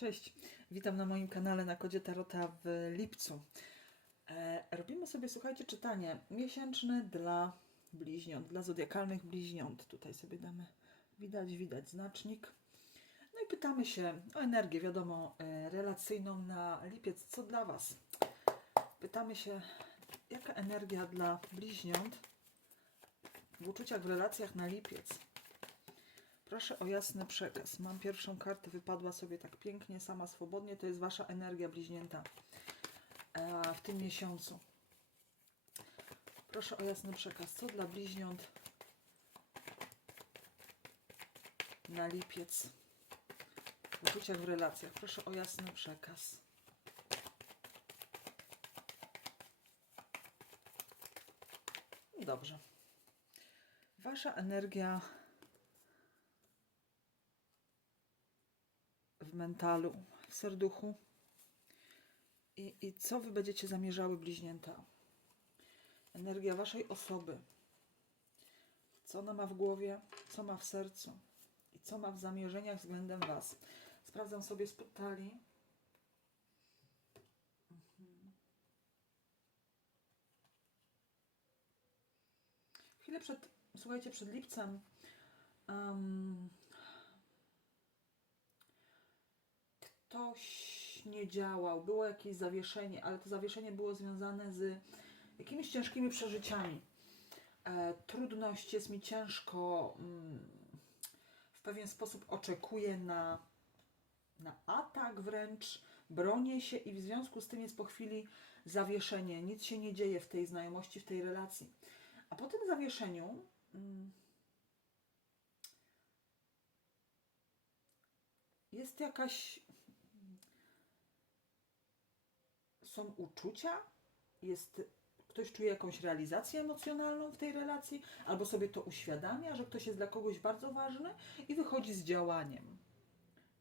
Cześć, witam na moim kanale na kodzie Tarota w lipcu. E, robimy sobie, słuchajcie, czytanie miesięczne dla bliźniąt, dla zodiakalnych bliźniąt. Tutaj sobie damy, widać, widać znacznik. No i pytamy się o energię, wiadomo, e, relacyjną na lipiec. Co dla Was? Pytamy się, jaka energia dla bliźniąt w uczuciach, w relacjach na lipiec. Proszę o jasny przekaz. Mam pierwszą kartę, wypadła sobie tak pięknie, sama swobodnie. To jest Wasza energia bliźnięta e, w tym miesiącu. Proszę o jasny przekaz. Co dla bliźniąt na lipiec? W uczuciach, w relacjach. Proszę o jasny przekaz. Dobrze. Wasza energia w mentalu, w serduchu. I, I co wy będziecie zamierzały, bliźnięta? Energia waszej osoby. Co ona ma w głowie, co ma w sercu i co ma w zamierzeniach względem was. Sprawdzam sobie spod talii. Mhm. Chwilę przed, słuchajcie, przed lipcem em, ktoś nie działał, było jakieś zawieszenie, ale to zawieszenie było związane z jakimiś ciężkimi przeżyciami. E, trudność jest mi ciężko, mm, w pewien sposób oczekuję na, na atak wręcz, bronię się i w związku z tym jest po chwili zawieszenie. Nic się nie dzieje w tej znajomości, w tej relacji. A po tym zawieszeniu mm, jest jakaś są uczucia, jest ktoś czuje jakąś realizację emocjonalną w tej relacji, albo sobie to uświadamia, że ktoś jest dla kogoś bardzo ważny i wychodzi z działaniem.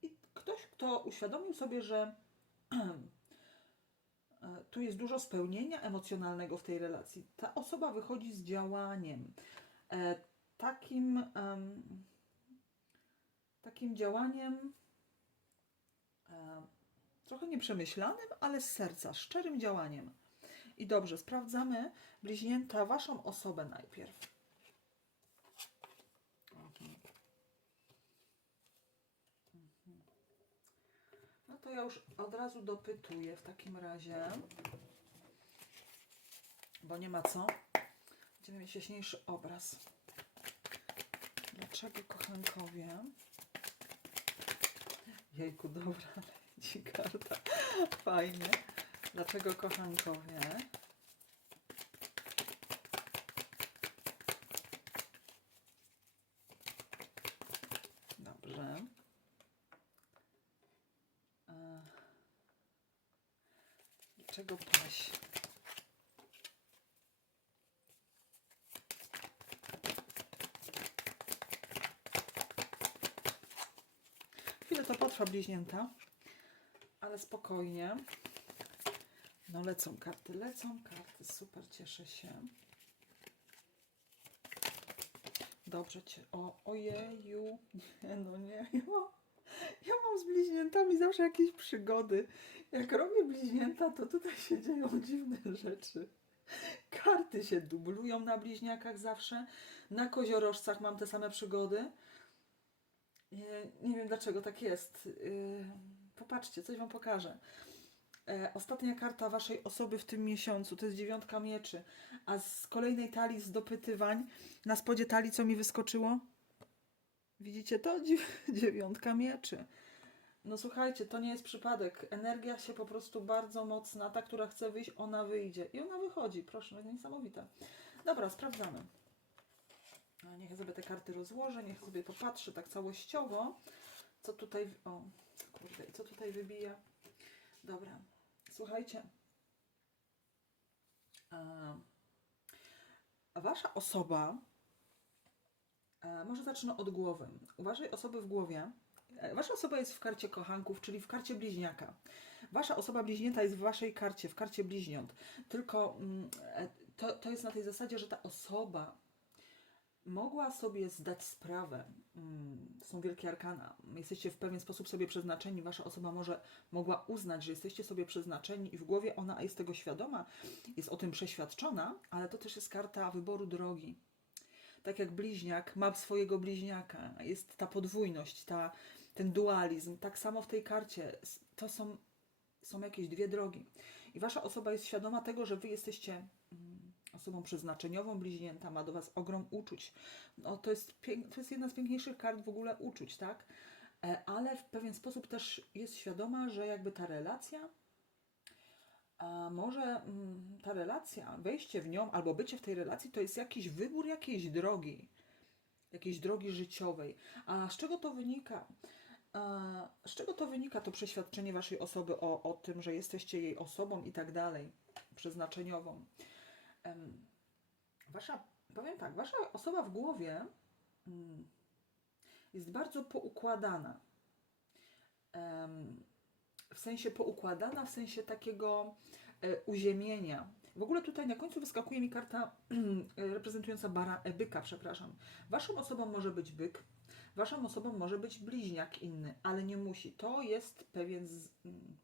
I ktoś, kto uświadomił sobie, że tu jest dużo spełnienia emocjonalnego w tej relacji, ta osoba wychodzi z działaniem. E, Takim, takim działaniem trochę nieprzemyślanym, ale z serca, szczerym działaniem. I dobrze, sprawdzamy bliźnięta waszą osobę najpierw. Mhm. Mhm. No to ja już od razu dopytuję w takim razie, bo nie ma co. Będziemy mieć jaśniejszy obraz. Dlaczego kochankowie? Jejku, dobra, leci karta. Fajnie. Dlaczego kochankowie? Dobrze. Dlaczego paś? Chwilę to potrwa bliźnięta, ale spokojnie. No lecą karty, lecą karty, super, cieszę się. Dobrze cię, o, ojeju, nie, no nie, ja mam, z bliźniętami zawsze jakieś przygody. Jak robię bliźnięta, to tutaj się dzieją dziwne rzeczy. Karty się dublują na bliźniakach zawsze. Na koziorożcach mam te same przygody. Nie, nie wiem dlaczego tak jest. Popatrzcie, coś Wam pokażę. E, Ostatnia karta Waszej osoby w tym miesiącu to jest dziewiątka mieczy. A z kolejnej talii z dopytywań, na spodzie talii co mi wyskoczyło? Widzicie to? Dziew- Dziewiątka mieczy. No słuchajcie, to nie jest przypadek. Energia się po prostu bardzo mocna, ta, która chce wyjść, ona wyjdzie. I ona wychodzi, proszę, no niesamowite. Dobra, sprawdzamy. A niech sobie te karty rozłożę, niech sobie popatrzy tak całościowo, co tutaj... O, kurde, co tutaj wybija. Dobra, słuchajcie. Wasza osoba, e, może zacznę od głowy. U waszej osoby w głowie, e, wasza osoba jest w karcie kochanków, czyli w karcie bliźniaka. Wasza osoba bliźnięta jest w waszej karcie, w karcie bliźniąt. Tylko mm, e, to, to jest na tej zasadzie, że ta osoba mogła sobie zdać sprawę, mm, są wielkie arkana, jesteście w pewien sposób sobie przeznaczeni, wasza osoba może mogła uznać, że jesteście sobie przeznaczeni i w głowie ona jest tego świadoma, jest o tym przeświadczona, ale to też jest karta wyboru drogi. Tak jak bliźniak ma swojego bliźniaka, jest ta podwójność, ta, ten dualizm, tak samo w tej karcie. To są, są jakieś dwie drogi. I wasza osoba jest świadoma tego, że wy jesteście mm, osobą przeznaczeniową, bliźnięta, ma do was ogrom uczuć. No, to, jest to jest jedna z piękniejszych kart w ogóle uczuć, tak? E, Ale w pewien sposób też jest świadoma, że jakby ta relacja, a może mm, ta relacja, wejście w nią albo bycie w tej relacji to jest jakiś wybór jakiejś drogi, jakiejś drogi życiowej. A z czego to wynika? A z czego to wynika to przeświadczenie waszej osoby o, o tym, że jesteście jej osobą i tak dalej, przeznaczeniową? Wasza, powiem tak, wasza osoba w głowie mm, jest bardzo poukładana. W sensie poukładana, w sensie takiego e, uziemienia. W ogóle tutaj na końcu wyskakuje mi karta reprezentująca bara, e, byka, przepraszam. Waszą osobą może być byk, waszą osobą może być bliźniak inny, ale nie musi. To jest pewien z, mm,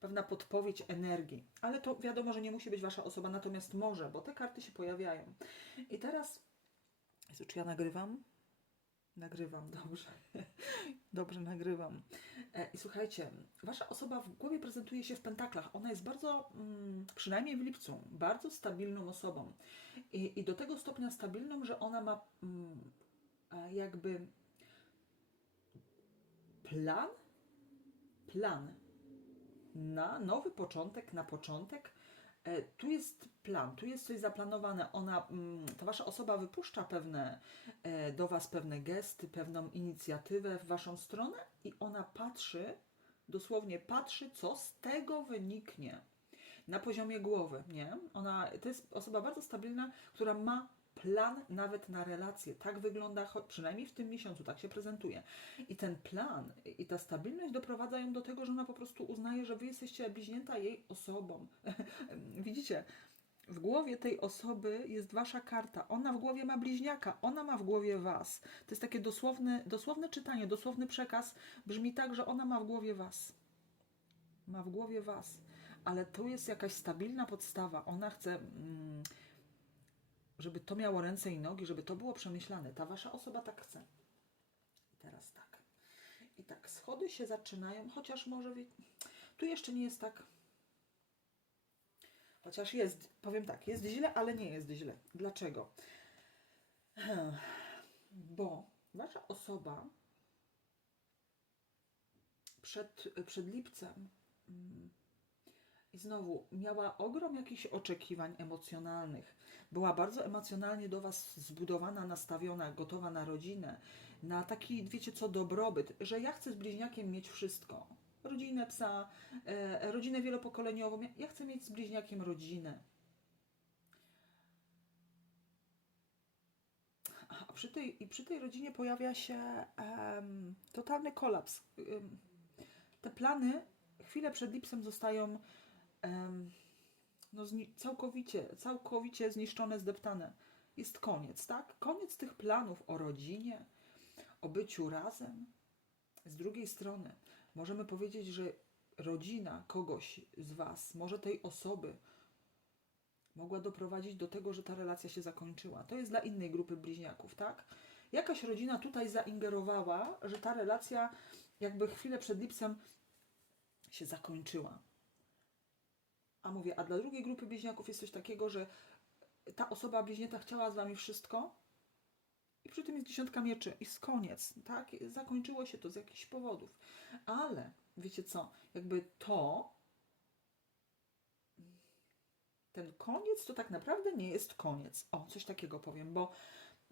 pewna podpowiedź energii. Ale to wiadomo, że nie musi być wasza osoba, natomiast może, bo te karty się pojawiają. I teraz, Jezu, czy ja nagrywam? Nagrywam, dobrze. Dobrze, nagrywam. E, I słuchajcie, wasza osoba w głowie prezentuje się w pentaklach. Ona jest bardzo, mm, przynajmniej w lipcu, bardzo stabilną osobą. I, i do tego stopnia stabilną, że ona ma mm, a jakby plan, plan na nowy początek, na początek. E, Tu jest plan, tu jest coś zaplanowane. Ona, mm, ta wasza osoba wypuszcza pewne e, do was pewne gesty, pewną inicjatywę w waszą stronę i ona patrzy, dosłownie patrzy, co z tego wyniknie na poziomie głowy, nie? Ona, to jest osoba bardzo stabilna, która ma plan nawet na relacje. Tak wygląda, przynajmniej w tym miesiącu, tak się prezentuje. I ten plan i ta stabilność doprowadza ją do tego, że ona po prostu uznaje, że wy jesteście bliźnięta jej osobą. Widzicie? W głowie tej osoby jest wasza karta. Ona w głowie ma bliźniaka, ona ma w głowie was. To jest takie dosłowne, dosłowne czytanie, dosłowny przekaz. Brzmi tak, że ona ma w głowie was. Ma w głowie was. Ale tu jest jakaś stabilna podstawa. Ona chce, mm, żeby to miało ręce i nogi, żeby to było przemyślane. Ta wasza osoba tak chce. I teraz tak. I tak, schody się zaczynają, chociaż może wie... tu jeszcze nie jest tak. Chociaż jest, powiem tak, jest źle, ale nie jest źle. Dlaczego? Bo wasza osoba przed, przed lipcem mm, i znowu miała ogrom jakichś oczekiwań emocjonalnych. Była bardzo emocjonalnie do Was zbudowana, nastawiona, gotowa na rodzinę, na taki, wiecie co, dobrobyt, że ja chcę z bliźniakiem mieć wszystko. Rodzinę psa, e, rodzinę wielopokoleniową. Ja, chcę mieć z bliźniakiem rodzinę. A przy tej, I przy tej rodzinie pojawia się em, totalny kolaps. Em, te plany chwilę przed lipsem zostają no, całkowicie, całkowicie zniszczone, zdeptane. Jest koniec, tak? Koniec tych planów o rodzinie, o byciu razem. Z drugiej strony możemy powiedzieć, że rodzina kogoś z Was, może tej osoby, mogła doprowadzić do tego, że ta relacja się zakończyła. To jest dla innej grupy bliźniaków, tak? Jakaś rodzina tutaj zaingerowała, że ta relacja jakby chwilę przed lipsem się zakończyła. A mówię, a dla drugiej grupy bliźniaków jest coś takiego, że ta osoba bliźnięta chciała z wami wszystko i przy tym jest dziesiątka mieczy i jest koniec, tak? Zakończyło się to z jakichś powodów. Ale wiecie co, jakby to ten koniec to tak naprawdę nie jest koniec. O, coś takiego powiem, bo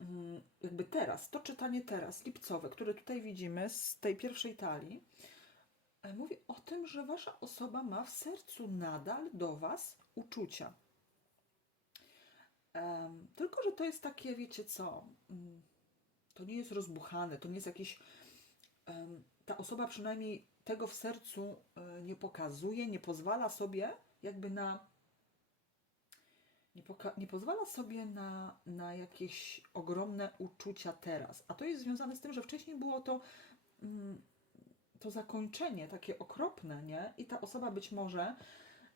mm, jakby teraz, to czytanie teraz, lipcowe, które tutaj widzimy z tej pierwszej talii, mówi o tym, że wasza osoba ma w sercu nadal do was uczucia. Tylko, że to jest takie, wiecie co, mm, to nie jest rozbuchane, to nie jest jakiś. ta osoba przynajmniej tego w sercu e, nie pokazuje, nie pozwala sobie jakby na nie, nie pozwala sobie na, na jakieś ogromne uczucia teraz. A to jest związane z tym, że wcześniej było to, mm, to zakończenie takie okropne, nie? I ta osoba być może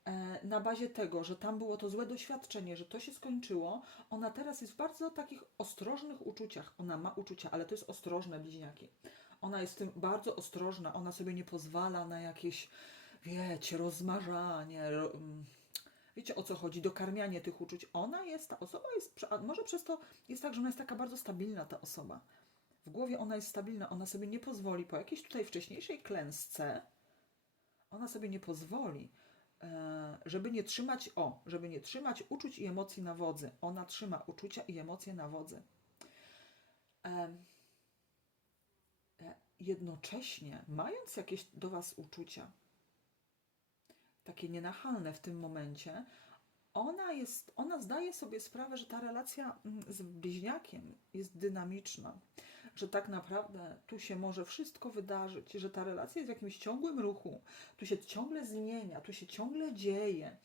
e, na bazie tego, że tam było to złe doświadczenie, że to się skończyło, ona teraz jest w bardzo takich ostrożnych uczuciach. Ona ma uczucia, ale to jest ostrożne bliźniaki. Ona jest w tym bardzo ostrożna, ona sobie nie pozwala na jakieś, wiecie, rozmarzanie, ro, mm, wiecie o co chodzi, dokarmianie tych uczuć. Ona jest, ta osoba jest, może przez to jest tak, że ona jest taka bardzo stabilna, ta osoba. W głowie ona jest stabilna, ona sobie nie pozwoli po jakiejś tutaj wcześniejszej klęsce, ona sobie nie pozwoli, e, żeby nie trzymać, o, żeby nie trzymać uczuć i emocji na wodzy. Ona trzyma uczucia i emocje na wodzy. Em, e, jednocześnie, mając jakieś do Was uczucia, takie nienachalne w tym momencie, ona jest, ona zdaje sobie sprawę, że ta relacja mm, z bliźniakiem jest dynamiczna, że tak naprawdę tu się może wszystko wydarzyć, że ta relacja jest w jakimś ciągłym ruchu, tu się ciągle zmienia, tu się ciągle dzieje.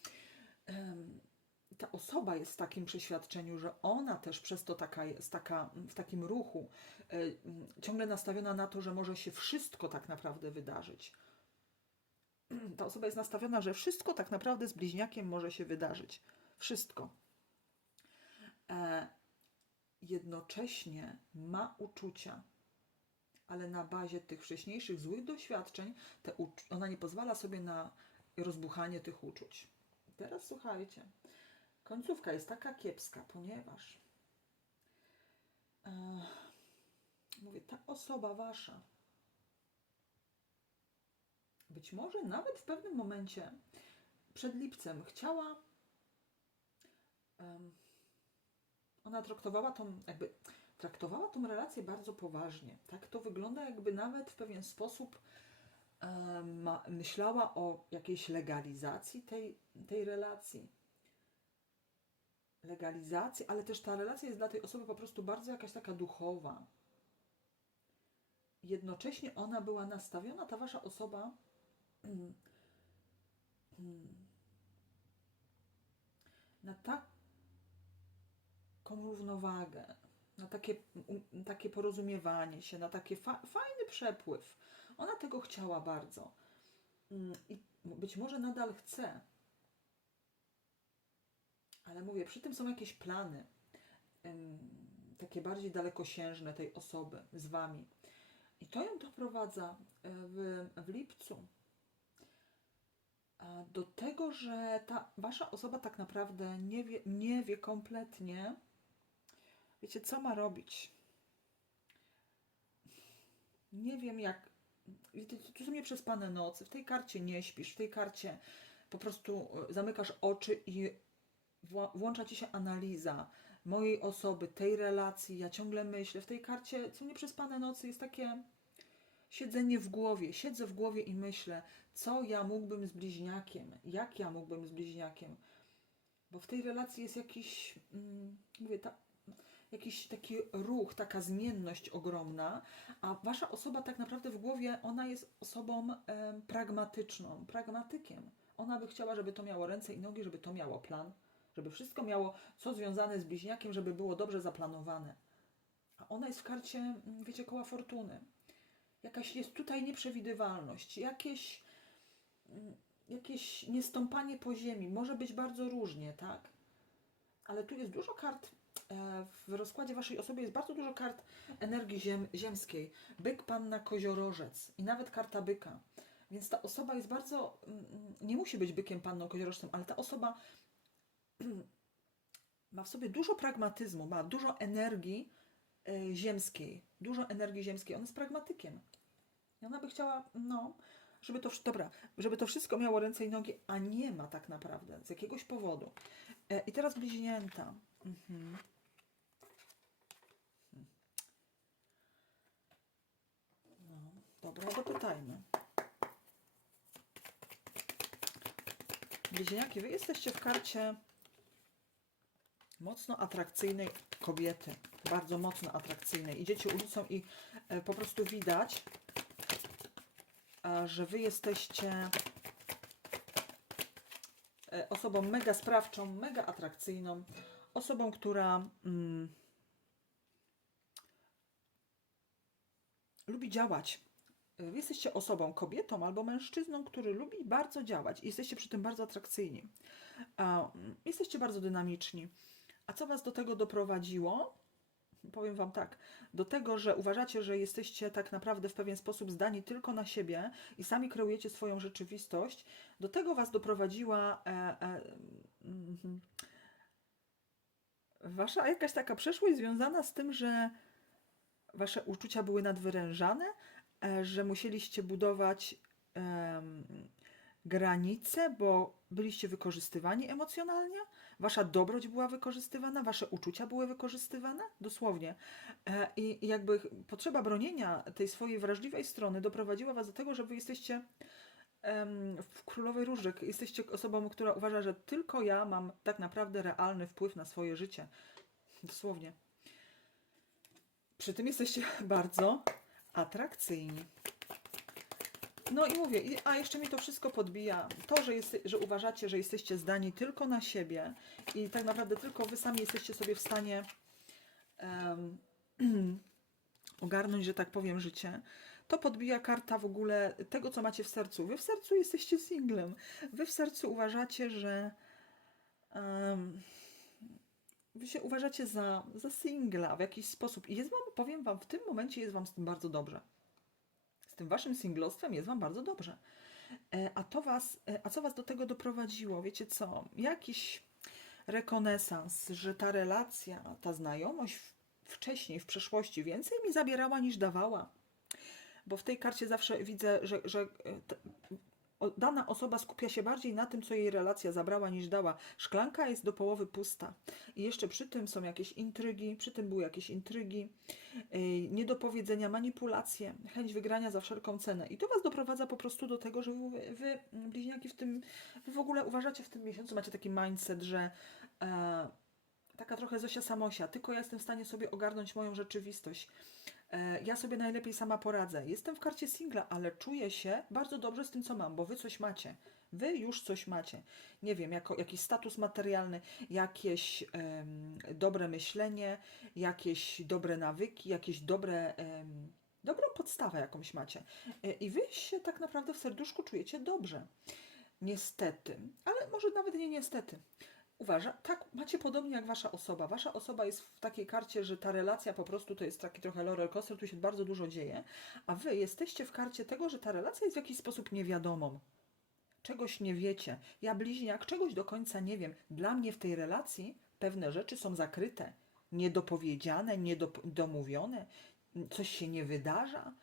Ta osoba jest w takim przeświadczeniu, że ona też przez to taka jest, taka, w takim ruchu, e, ciągle nastawiona na to, że może się wszystko tak naprawdę wydarzyć ta osoba jest nastawiona, że wszystko tak naprawdę z bliźniakiem może się wydarzyć. Wszystko. E, jednocześnie ma uczucia, ale na bazie tych wcześniejszych złych doświadczeń ona nie pozwala sobie na rozbuchanie tych uczuć. Teraz słuchajcie. Końcówka jest taka kiepska, ponieważ e, mówię, ta osoba wasza być może nawet w pewnym momencie przed lipcem chciała. em, ona traktowała tą, jakby traktowała tą relację bardzo poważnie. Tak to wygląda, jakby nawet w pewien sposób em, ma, myślała o jakiejś legalizacji tej, tej relacji. Legalizacji, ale też ta relacja jest dla tej osoby po prostu bardzo jakaś taka duchowa. Jednocześnie ona była nastawiona, ta wasza osoba. Na taką równowagę, na takie, takie porozumiewanie się, na taki fa fajny przepływ. Ona tego chciała bardzo. Mm, I być może nadal chce. Ale mówię, przy tym są jakieś plany, takie bardziej dalekosiężne tej osoby z wami. I to ją doprowadza e, w, w lipcu do tego, że ta wasza osoba tak naprawdę nie wie, nie wie kompletnie, wiecie, co ma robić. Nie wiem, jak. Wiecie, tu są nieprzespane nocy. W tej karcie nie śpisz, w tej karcie po prostu e, zamykasz oczy i włącza ci się analiza mojej osoby, tej relacji. Ja ciągle myślę. W tej karcie są nieprzespane nocy, jest takie siedzenie w głowie. Siedzę w głowie i myślę, co ja mógłbym z bliźniakiem, jak ja mógłbym z bliźniakiem. Bo w tej relacji jest jakiś, mm, mówię, ta, jakiś taki ruch, taka zmienność ogromna, a wasza osoba tak naprawdę w głowie, ona jest osobą em, pragmatyczną, pragmatykiem. Ona by chciała, żeby to miało ręce i nogi, żeby to miało plan, żeby wszystko miało, co związane z bliźniakiem, żeby było dobrze zaplanowane. A ona jest w karcie, mm, wiecie, koła fortuny. Jakaś jest tutaj nieprzewidywalność, jakieś, mm, jakieś niestąpanie po ziemi. Może być bardzo różnie, tak? Ale tu jest dużo kart. e, W rozkładzie waszej osoby jest bardzo dużo kart energii ziem, ziemskiej. Byk, panna, koziorożec i nawet karta byka. Więc ta osoba jest bardzo. mm, Nie musi być bykiem, panną, koziorożcem, ale ta osoba ma w sobie dużo pragmatyzmu, ma dużo energii e, ziemskiej. Dużo energii ziemskiej. Ona jest pragmatykiem. Ona by chciała, no, żeby to, dobra, żeby to wszystko miało ręce i nogi, a nie ma tak naprawdę, z jakiegoś powodu. E, I teraz bliźnięta. Mhm. No, dobra, dopytajmy. Bliźniaki, wy jesteście w karcie mocno atrakcyjnej kobiety. Bardzo mocno atrakcyjnej. Idziecie ulicą i e, po prostu widać, że wy jesteście e, osobą mega sprawczą, mega atrakcyjną, osobą, która mm, lubi działać. Wy Jesteście osobą, kobietą albo mężczyzną, który lubi bardzo działać i jesteście przy tym bardzo atrakcyjni. Mm, jesteście bardzo dynamiczni. A co Was do tego doprowadziło? Powiem Wam tak, do tego, że uważacie, że jesteście tak naprawdę w pewien sposób zdani tylko na siebie i sami kreujecie swoją rzeczywistość, do tego Was doprowadziła e, e, mhm, Wasza jakaś taka przeszłość związana z tym, że Wasze uczucia były nadwyrężane, e, że musieliście budować em, granice, bo byliście wykorzystywani emocjonalnie, wasza dobroć była wykorzystywana, wasze uczucia były wykorzystywane, dosłownie. E, I jakby potrzeba bronienia tej swojej wrażliwej strony doprowadziła was do tego, że wy jesteście w Królowej Różek, jesteście osobą, która uważa, że tylko ja mam tak naprawdę realny wpływ na swoje życie. Dosłownie. Przy tym jesteście bardzo atrakcyjni. No i mówię, a jeszcze mi to wszystko podbija. To, że, jest, że uważacie, że jesteście zdani tylko na siebie i tak naprawdę tylko wy sami jesteście sobie w stanie em, ogarnąć, że tak powiem, życie. To podbija karta w ogóle tego, co macie w sercu. Wy w sercu jesteście singlem. Wy w sercu uważacie, że. em, wy się uważacie za, za singla w jakiś sposób. I jest wam, powiem wam, w tym momencie jest wam z tym bardzo dobrze. Z tym waszym singlostwem jest wam bardzo dobrze. E, A to was, e, a co was do tego doprowadziło? Wiecie co? Jakiś rekonesans, że ta relacja, ta znajomość wcześniej, w przeszłości więcej mi zabierała niż dawała. Bo w tej karcie zawsze widzę, że, że e, dana osoba skupia się bardziej na tym, co jej relacja zabrała niż dała. Szklanka jest do połowy pusta. I jeszcze przy tym są jakieś intrygi, przy tym były jakieś intrygi, yy, niedopowiedzenia, manipulacje, chęć wygrania za wszelką cenę. I to Was doprowadza po prostu do tego, że wy, wy bliźniaki, w tym, wy w ogóle uważacie w tym miesiącu, macie taki mindset, że e, taka trochę Zosia Samosia, tylko ja jestem w stanie sobie ogarnąć moją rzeczywistość. E, ja sobie najlepiej sama poradzę. Jestem w karcie singla, ale czuję się bardzo dobrze z tym, co mam, bo wy coś macie. Wy już coś macie. Nie wiem, jako, jakiś status materialny, jakieś em, dobre myślenie, jakieś dobre nawyki, jakieś dobre, em, dobrą podstawę jakąś macie. E, I wy się tak naprawdę w serduszku czujecie dobrze. Niestety, ale może nawet nie niestety. Uważa, tak, macie podobnie jak wasza osoba. Wasza osoba jest w takiej karcie, że ta relacja po prostu to jest taki trochę roller coaster, tu się bardzo dużo dzieje, a wy jesteście w karcie tego, że ta relacja jest w jakiś sposób niewiadomą. Czegoś nie wiecie. Ja bliźniak czegoś do końca nie wiem. Dla mnie w tej relacji pewne rzeczy są zakryte, niedopowiedziane, niedomówione, coś się nie wydarza.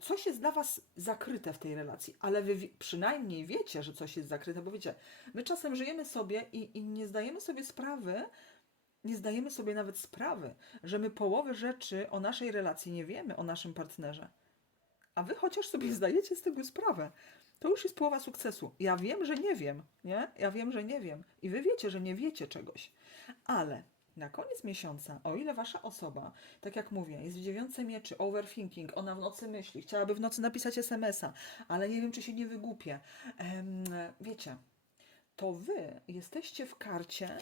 Coś jest dla Was zakryte w tej relacji, ale Wy przynajmniej wiecie, że coś jest zakryte, bo wiecie, my czasem żyjemy sobie i, i nie zdajemy sobie sprawy, nie zdajemy sobie nawet sprawy, że my połowę rzeczy o naszej relacji nie wiemy, o naszym partnerze. A Wy chociaż sobie zdajecie z tego sprawę. To już jest połowa sukcesu. Ja wiem, że nie wiem, nie? Ja wiem, że nie wiem. I Wy wiecie, że nie wiecie czegoś. Ale na koniec miesiąca, o ile wasza osoba, tak jak mówię, jest w dziewiątce mieczy, overthinking, ona w nocy myśli, chciałaby w nocy napisać SMS-a, ale nie wiem, czy się nie wygłupie. Wiecie, to wy jesteście w karcie,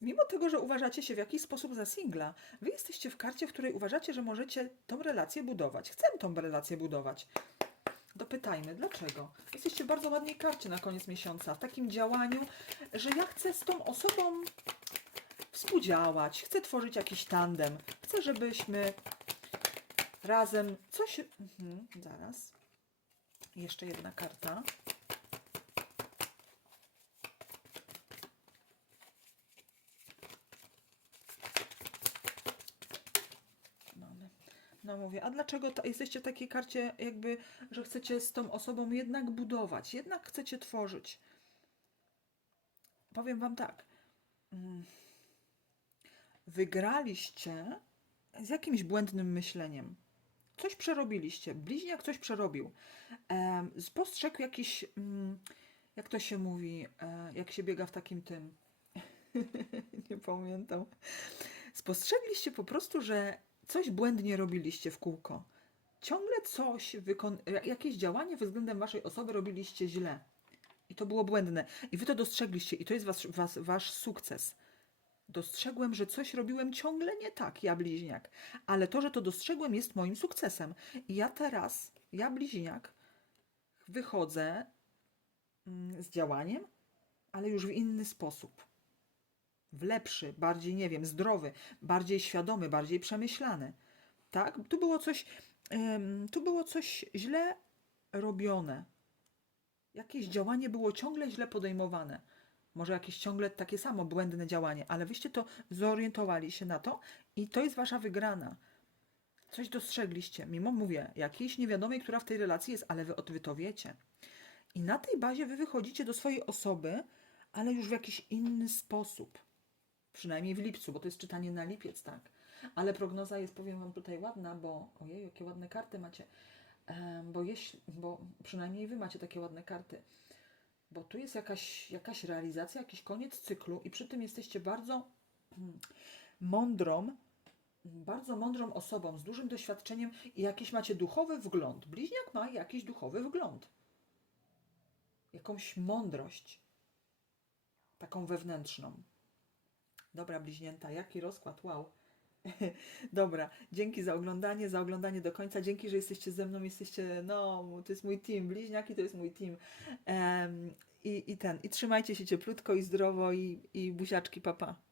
mimo tego, że uważacie się w jakiś sposób za singla, wy jesteście w karcie, w której uważacie, że możecie tą relację budować. Chcę tą relację budować. Dopytajmy, dlaczego? Jesteście w bardzo ładnej karcie na koniec miesiąca, w takim działaniu, że ja chcę z tą osobą współdziałać, chcę tworzyć jakiś tandem, chcę, żebyśmy razem coś. Mhm, zaraz. Jeszcze jedna karta. Mamy. No mówię, a dlaczego jesteście w takiej karcie, jakby, że chcecie z tą osobą jednak budować, jednak chcecie tworzyć? Powiem Wam tak. Mm. Wygraliście z jakimś błędnym myśleniem. Coś przerobiliście. Bliźniak coś przerobił. Spostrzegł jakiś, mm, jak to się mówi, e, jak się biega w takim tym. Nie pamiętam. Spostrzegliście po prostu, że coś błędnie robiliście w kółko. Ciągle coś, jakieś działanie względem waszej osoby robiliście źle. I to było błędne. I wy to dostrzegliście i to jest was, was, wasz sukces. Dostrzegłem, że coś robiłem ciągle nie tak, ja bliźniak. Ale to, że to dostrzegłem, jest moim sukcesem. I ja teraz, ja bliźniak, wychodzę mm, z działaniem, ale już w inny sposób. W lepszy, bardziej, nie wiem, zdrowy, bardziej świadomy, bardziej przemyślany. Tak? Tu było coś, tu było coś źle robione. Jakieś działanie było ciągle źle podejmowane. Może jakieś ciągle takie samo błędne działanie, ale wyście to zorientowali się na to i to jest wasza wygrana. Coś dostrzegliście, mimo mówię, jakiejś niewiadomej, która w tej relacji jest, ale wy, wy to wiecie. I na tej bazie wy wychodzicie do swojej osoby, ale już w jakiś inny sposób. Przynajmniej w lipcu, bo to jest czytanie na lipiec, tak. Ale prognoza jest, powiem wam tutaj ładna, bo ojej, jakie ładne karty macie. Bo jeśli, bo przynajmniej wy macie takie ładne karty. Bo tu jest jakaś, jakaś realizacja, jakiś koniec cyklu i przy tym jesteście bardzo mm, mądrą, bardzo mądrą osobą, z dużym doświadczeniem i jakiś macie duchowy wgląd. Bliźniak ma jakiś duchowy wgląd. Jakąś mądrość. Taką wewnętrzną. Dobra, bliźnięta, jaki rozkład, wow. Dobra, dzięki za oglądanie, za oglądanie do końca. Dzięki, że jesteście ze mną, jesteście, no, to jest mój team, bliźniaki to jest mój team. Em, i, I ten, i trzymajcie się cieplutko i zdrowo i, i buziaczki, papa. Pa.